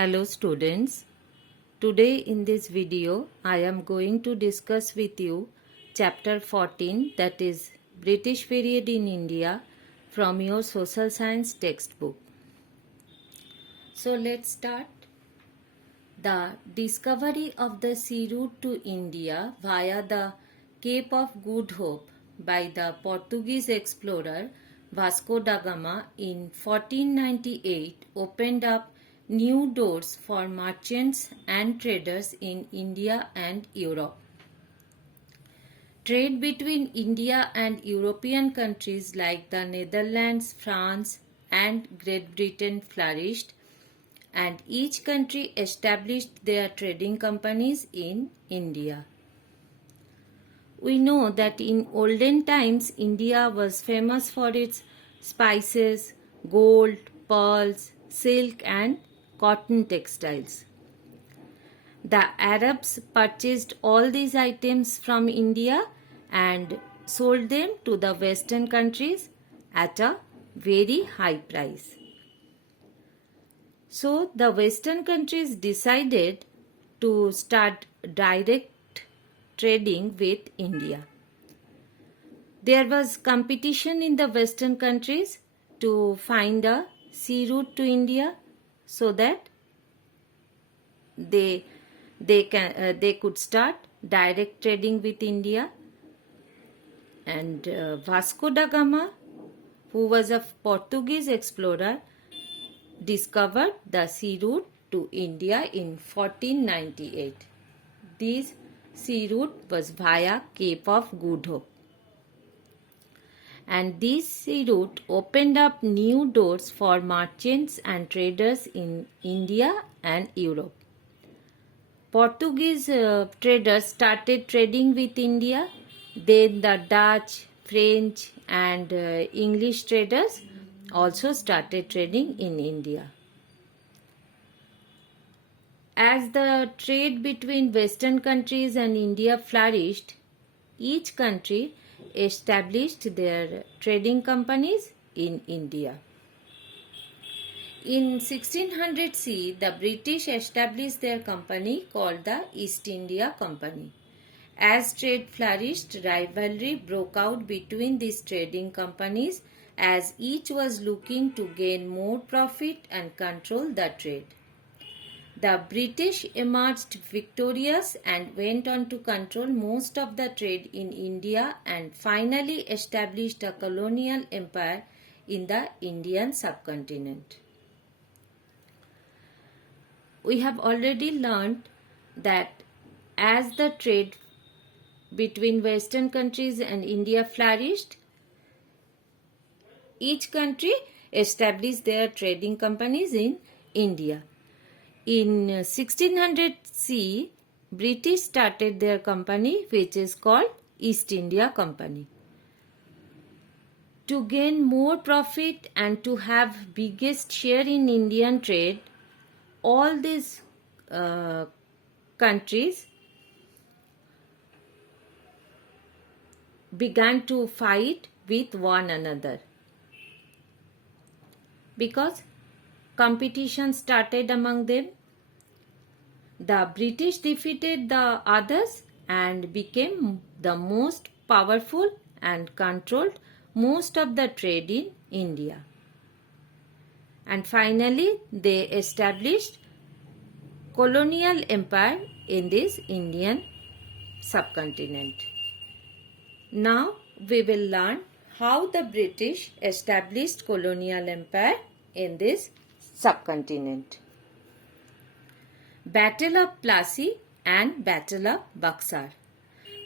Hello students, today in this video I am going to discuss with you chapter 14, that is British period in India, from your social science textbook. So let's start. The discovery of the sea route to India via the Cape of Good Hope by the Portuguese explorer Vasco da Gama in 1498 opened up new doors for merchants and traders in India and Europe. Trade between India and European countries like the Netherlands, France, and Great Britain flourished, and each country established their trading companies in India. We know that in olden times India was famous for its spices, gold, pearls, silk, and cotton textiles. The Arabs purchased all these items from India and sold them to the Western countries at a very high price. So the Western countries decided to start direct trading with India. There was competition in the Western countries to find a sea route to India so that they could start direct trading with India. And Vasco da Gama, who was a Portuguese explorer, discovered the sea route to India in 1498. This sea route was via Cape of Good Hope. And this sea route opened up new doors for merchants and traders in India and Europe. Portuguese traders started trading with India. Then the Dutch, French, and English traders also started trading in India. As the trade between Western countries and India flourished, each country established their trading companies in India. In 1600 CE, the British established their company called the East India Company. As trade flourished, rivalry broke out between these trading companies as each was looking to gain more profit and control the trade. The British emerged victorious and went on to control most of the trade in India and finally established a colonial empire in the Indian subcontinent. We have already learned that as the trade between Western countries and India flourished, each country established their trading companies in India. In 1600 CE, British started their company which is called East India Company. To gain more profit and to have biggest share in Indian trade, all these countries began to fight with one another because competition started among them. The British defeated the others and became the most powerful and controlled most of the trade in India. And finally, they established colonial empire in this Indian subcontinent. Now we will learn how the British established colonial empire in this subcontinent. Battle of Plassey and Battle of Buxar.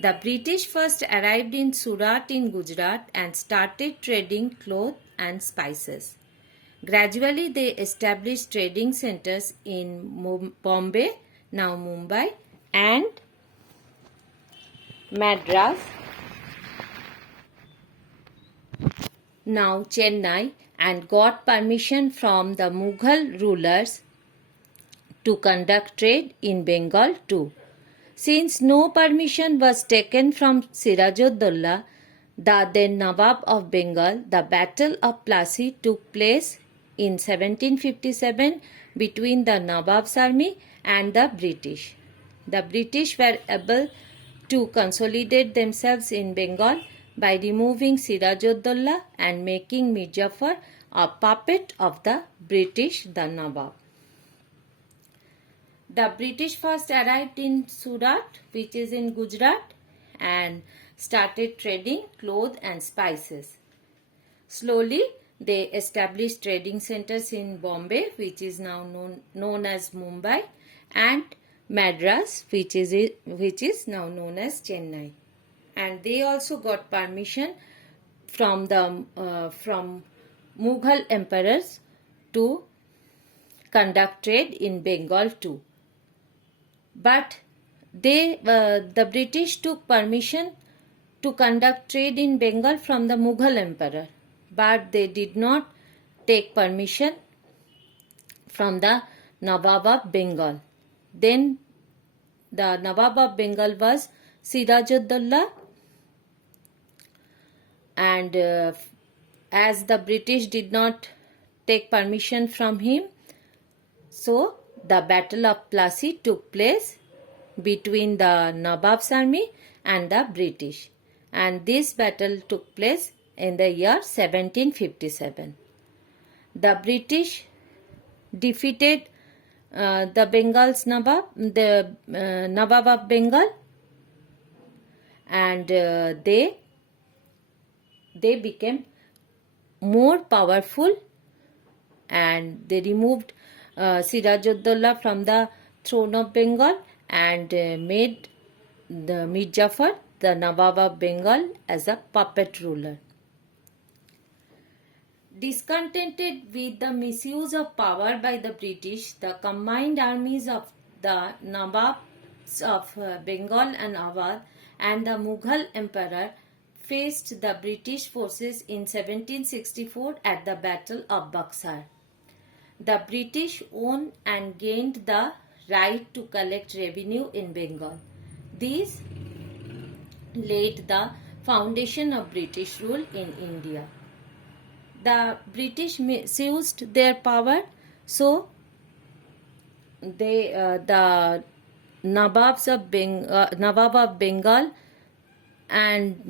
The British first arrived in Surat in Gujarat and started trading cloth and spices. Gradually, they established trading centers in Bombay, now Mumbai, and Madras, now Chennai, and got permission from the Mughal rulers to conduct trade in Bengal too. Since no permission was taken from Sirajuddaula, the then Nawab of Bengal, the Battle of Plassey took place in 1757 between the Nawab's army and the British. The British were able to consolidate themselves in Bengal by removing Siraj-ud-Dowla and making Mir Jafar a puppet of the British, the Nawab. The British first arrived in Surat, which is in Gujarat, and started trading clothes and spices. Slowly, they established trading centers in Bombay, which is now known as Mumbai, and Madras, which is now known as Chennai. And they also got permission from Mughal emperors to conduct trade in Bengal too. But the British took permission to conduct trade in Bengal from the Mughal emperor, but they did not take permission from the Nawab of Bengal. Then the Nawab of Bengal was Siraj-ud-Dowla, and as the British did not take permission from him, so the Battle of Plassey took place between the Nawab's army and the British, and this battle took place in the year 1757. The British defeated the Nawab of Bengal, and they became more powerful, and they removed Siraj-ud-Dowla from the throne of Bengal and made the Mir Jafar, the Nawab of Bengal, as a puppet ruler. Discontented with the misuse of power by the British, the combined armies of the Nawabs of Bengal and Awadh and the Mughal emperor faced the British forces in 1764 at the Battle of Buxar. The British won and gained the right to collect revenue in Bengal. This laid the foundation of British rule in India. The British misused their power, so the Nawab of Bengal and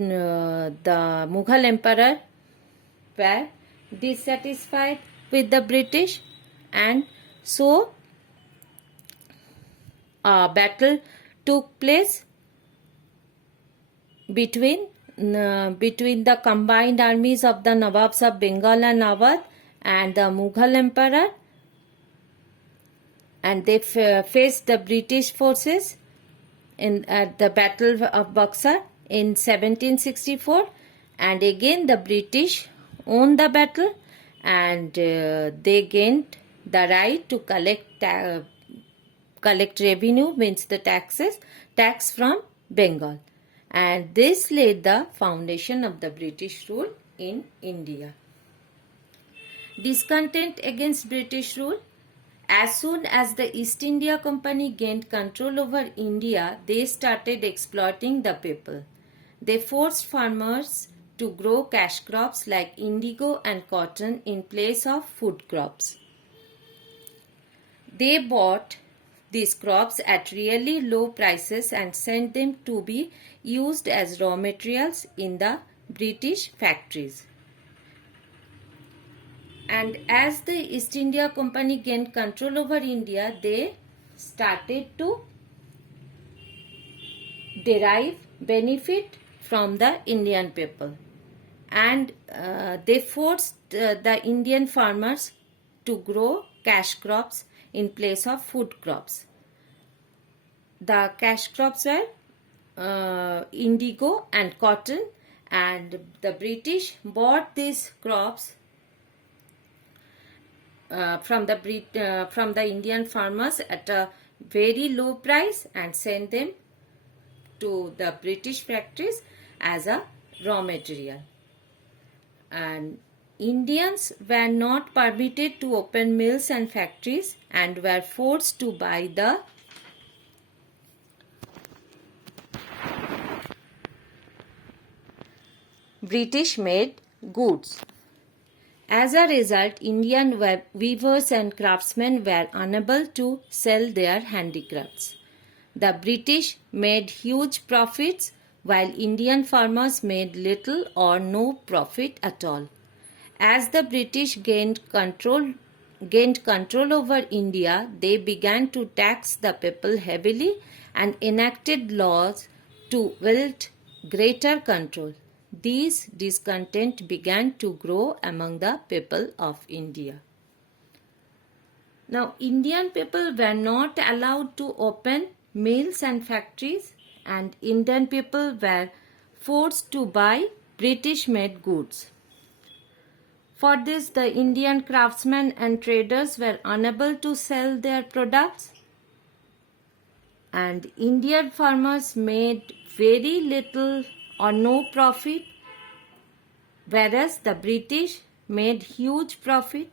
the Mughal emperor were dissatisfied with the British, and so a battle took place between the combined armies of the Nawabs of Bengal and Awadh and the Mughal emperor, and they faced the British forces at the Battle of Buxar in 1764, and again the British won the battle, and they gained the right to collect revenue, means the tax from Bengal, and this laid the foundation of the British rule in India. Discontent against British rule. As soon as the East India Company gained control over India, they started exploiting the people. They forced farmers to grow cash crops like indigo and cotton in place of food crops. They bought these crops at really low prices and sent them to be used as raw materials in the British factories. And as the East India Company gained control over India, they started to derive benefit from the Indian people, and they forced the Indian farmers to grow cash crops in place of food crops. The cash crops were indigo and cotton, and the British bought these crops from the Indian farmers at a very low price and sent them to the British factories as a raw material. And Indians were not permitted to open mills and factories and were forced to buy the British made goods. As a result, Indian weavers and craftsmen were unable to sell their handicrafts. The British made huge profits while Indian farmers made little or no profit at all. As the British gained control over India, they began to tax the people heavily and enacted laws to wield greater control. These discontent began to grow among the people of India. Now, Indian people were not allowed to open mills and factories, and Indian people were forced to buy British made goods. For this, the Indian craftsmen and traders were unable to sell their products, and Indian farmers made very little or no profit, whereas the British made huge profit.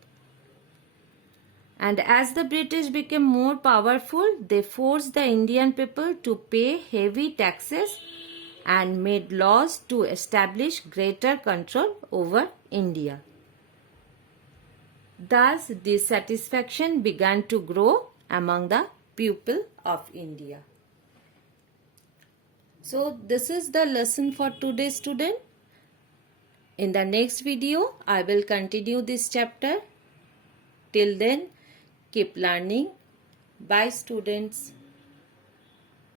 And as the British became more powerful, they forced the Indian people to pay heavy taxes and made laws to establish greater control over India. Thus, dissatisfaction began to grow among the people of India. So, this is the lesson for today, student. In the next video, I will continue this chapter. Till then, keep learning. Bye, students.